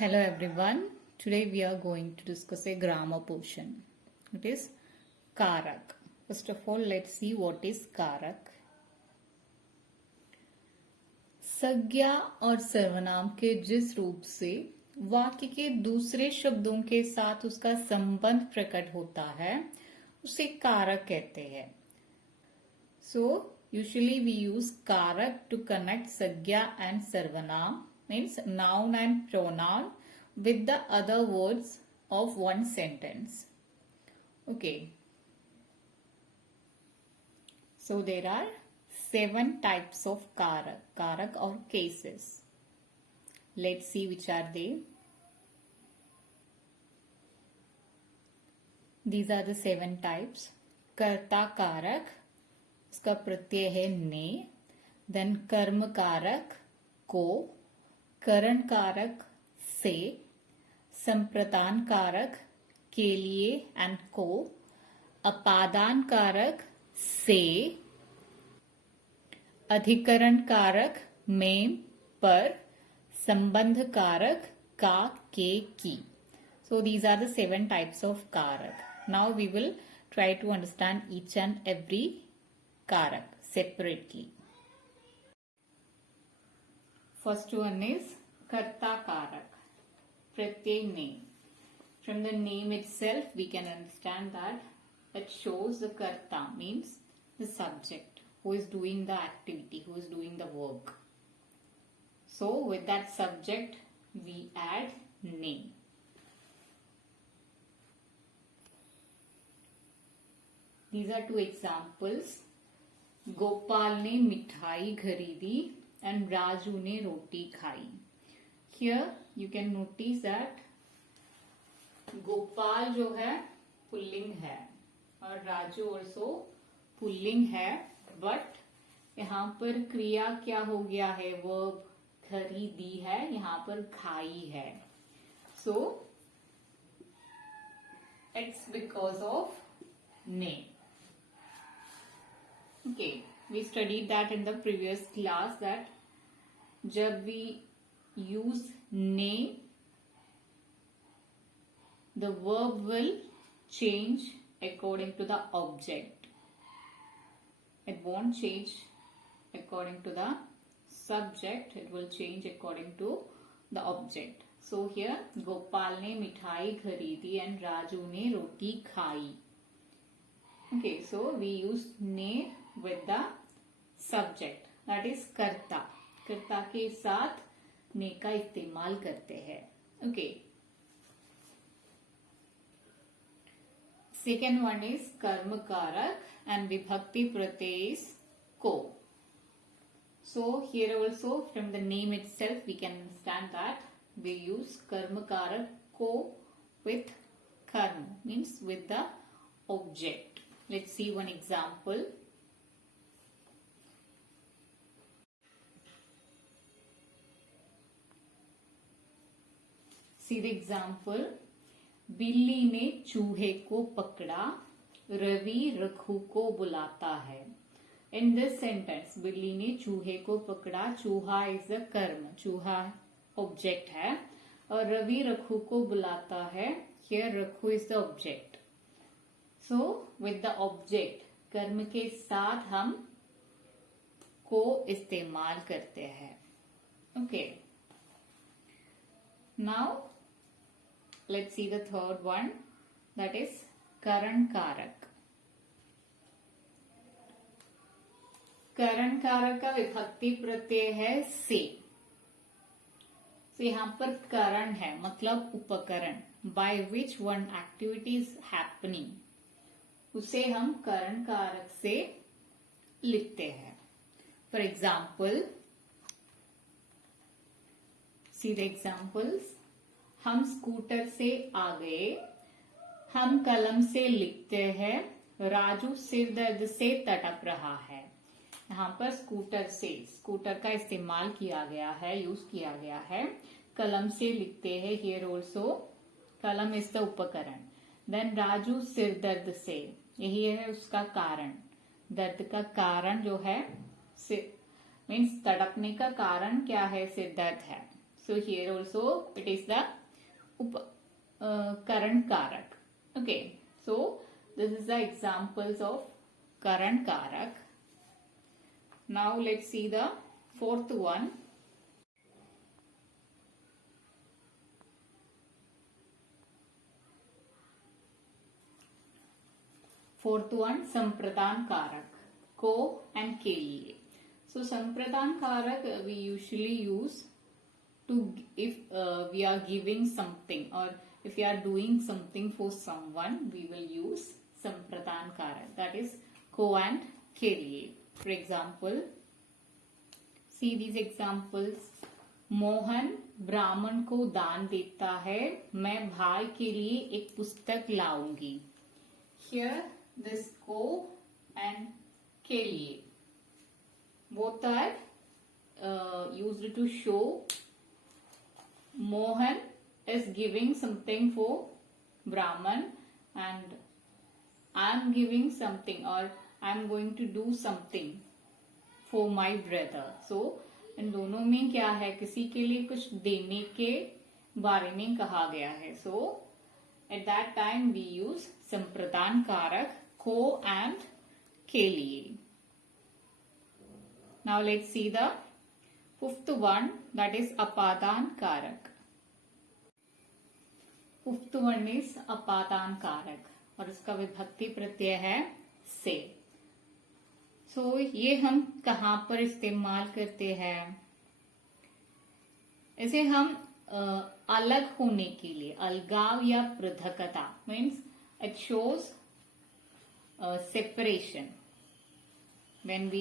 Hello everyone. Today we are going to discuss a grammar portion. It is Karak. First of all, let's see what is Karak. संज्ञा और सर्वनाम के जिस रूप से वाक्य के दूसरे शब्दों के साथ उसका संबंध प्रकट होता है उसे कारक कहते हैं. So usually we use karak to connect संज्ञा and सर्वनाम, means noun and pronoun, with the other words of one sentence. Okay. So there are 7 types of karak or cases. Let's see which are they. These are the 7 types. कर्ता कारक, इसका प्रत्यय है ने. देन कर्म कारक को, करण कारक से, संप्रदान कारक के लिए एंड को, अपादान कारक से, अधिकरण कारक में पर, संबंध कारक का के की. So these are the 7 types of karak. Now we will try to understand each and every karak separately. First one is karta karak, pratyay name. From the name itself we can understand that it shows the karta, means the subject who is doing the activity, who is doing the work. So with that subject we add name. These are 2 examples. गोपाल ने मिठाई खरीदी and राजू ने रोटी खाई. Here you can notice that Gopal जो है पुल्लिंग है और Raju also pulling है, बट यहाँ पर क्रिया क्या हो गया है, वर्ब खरीदी है, यहाँ पर खाई है. So it's because of name. Okay, we studied that in the previous class that जब we use name, the verb will change according to the object. It won't change according to the subject, it will change according to the object. So here Gopal ने मिठाई खरीदी and राजू ने रोटी खाई. Okay, so we use ne with the subject, that is कर्ता. कर्ता के साथ ने का इस्तेमाल करते हैं. Okay. Second one is कर्म कारक and विभक्ति प्रत्यय is को. So here also from the name itself we can understand that we use कर्म कारक को with कर्म, means with the object. Let's see one example. See the example. बिल्ली ने चूहे को पकड़ा, रवि रघु को बुलाता है. In this sentence, बिल्ली ने चूहे को पकड़ा, चूहा is the कर्म, चूहा object है, और रवि रघु को बुलाता है, here Raghu is the object. So with the object, कर्म के साथ हम को इस्तेमाल करते हैं. Okay. Now let's see the third one, that is करण कारक. करण कारक का विभक्ति प्रत्यय है से. तो यहाँ पर करण है मतलब उपकरण, by which one activity is happening, उसे हम करण कारक से लिखते हैं. For example, see the examples. हम स्कूटर से आ गए, हम कलम से लिखते हैं, राजू सिर दर्द से तड़प रहा है. यहाँ पर स्कूटर से, स्कूटर का इस्तेमाल किया गया है, यूज किया गया है. कलम से लिखते हैं, हियर ऑल्सो कलम इज द उपकरण. देन राजू सिर दर्द से, यही है उसका कारण. दर्द का कारण जो है मीन्स तड़पने का कारण क्या है, सिर दर्द है. So here also it is the current karak. Okay, so this is the examples of current karak. Now let's see the fourth one. Fourth one, Sampradhan Karak, ko and ke liye. So Sampradhan Karak we usually use to if we are giving something or if we are doing something for someone, we will use Sampradhan Karak. That is ko and ke liye. For example, see these examples. Mohan ब्राह्मण को दान देता है, मैं भाई के लिए एक पुस्तक लाऊंगी. Here this ko and ke liye both are used to show Mohan is giving something for Brahman and I am giving something or I am going to do something for my brother. So इन दोनों में क्या है, किसी के लिए कुछ देने के बारे में कहा गया है. So at that time we use Sampradhan Karak, ko and ke liye. Now let's see the fifth one, that is Apadan Karak. Fifth one is Apadan Karak और इसका विभक्ति प्रत्यय है से. So ये हम कहाँ पर इस्तेमाल करते हैं? इसे हम अलग होने के लिए, अलगाव या पृथकता, means it shows separation. when we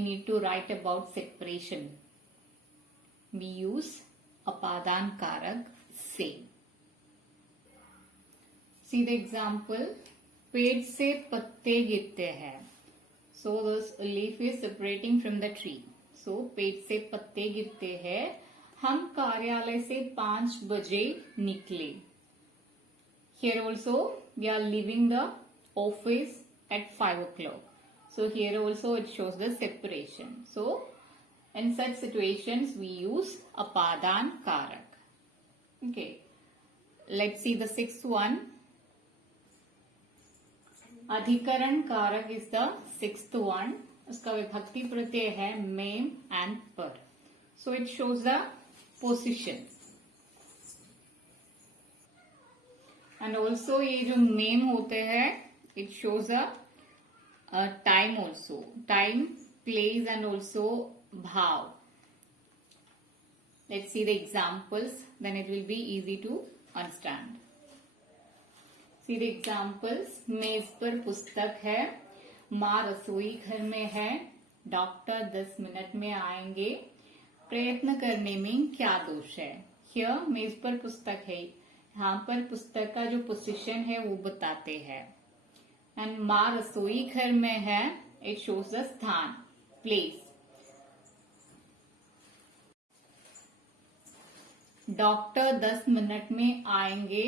need to write about separation, we use apadan karak se. See the example. पेड़ से पत्ते गिरते हैं. So the leaf is separating from the tree. So पेड़ से पत्ते गिरते हैं. हम कार्यालय से 5 बजे निकले. Here also we are leaving the office at 5 o'clock. So here also it shows the separation. So in such situations we use apadan karak. Okay. Let's see the sixth one. अधिकरण कारक इज द सिक्स्थ वन. उसका विभक्ति प्रत्यय है मेम एंड पर. So it shows the position and also ये जो मेम होते हैं it shows a time also, time, place and also भाव. Let's see the examples, then it will be easy to understand. See the examples. मेज पर पुस्तक है, माँ रसोई घर में है, डॉक्टर 10 मिनट में आएंगे, प्रयत्न करने में क्या दोष है. Here मेज पर पुस्तक है, यहाँ पर पुस्तक का जो पोजीशन है वो बताते हैं. एंड माँ रसोई घर में है, इट शोज द स्थान, प्लेस. डॉक्टर 10 मिनट में आएंगे,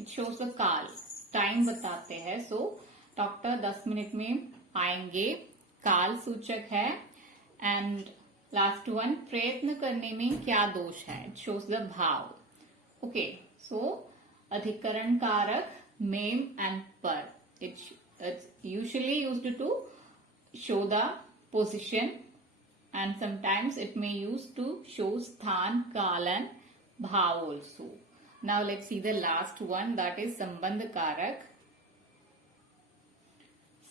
इट शोज द काल, टाइम बताते हैं. सो डॉक्टर 10 मिनट में आएंगे, काल सूचक है. एंड लास्ट वन, प्रयत्न करने में क्या दोष है, it shows the bhav. Okay, so adhikaran karak मेम एंड पर. It's usually used to show the position and sometimes it may use to show sthan, kaal and bhav also. Now let's see the last one, that is संबंध कारक.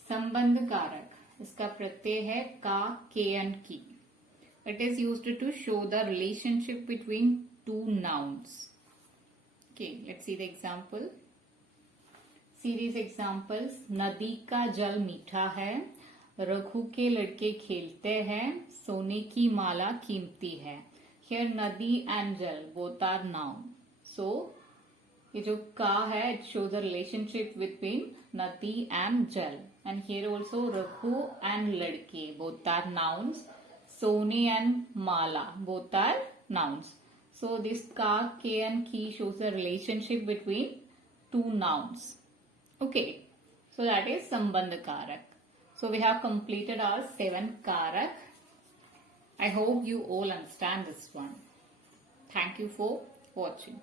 संबंध कारक, इसका प्रत्यय है का, के एंड की. It is used to show the relationship between two nouns. Okay, let's see the example. See these examples. नदी का जल मीठा है, रघु के लड़के खेलते हैं, सोने की माला कीमती है. Here नदी and जल both are noun. So ये जो का है it shows the relationship between नदी and जल. And here also रघु and लड़के both are nouns. सोने and माला both are nouns. So this का, के and की shows the relationship between two nouns. Okay, so that is संबंध कारक. So we have completed our 7 karak. I hope you all understand this one. Thank you for watching.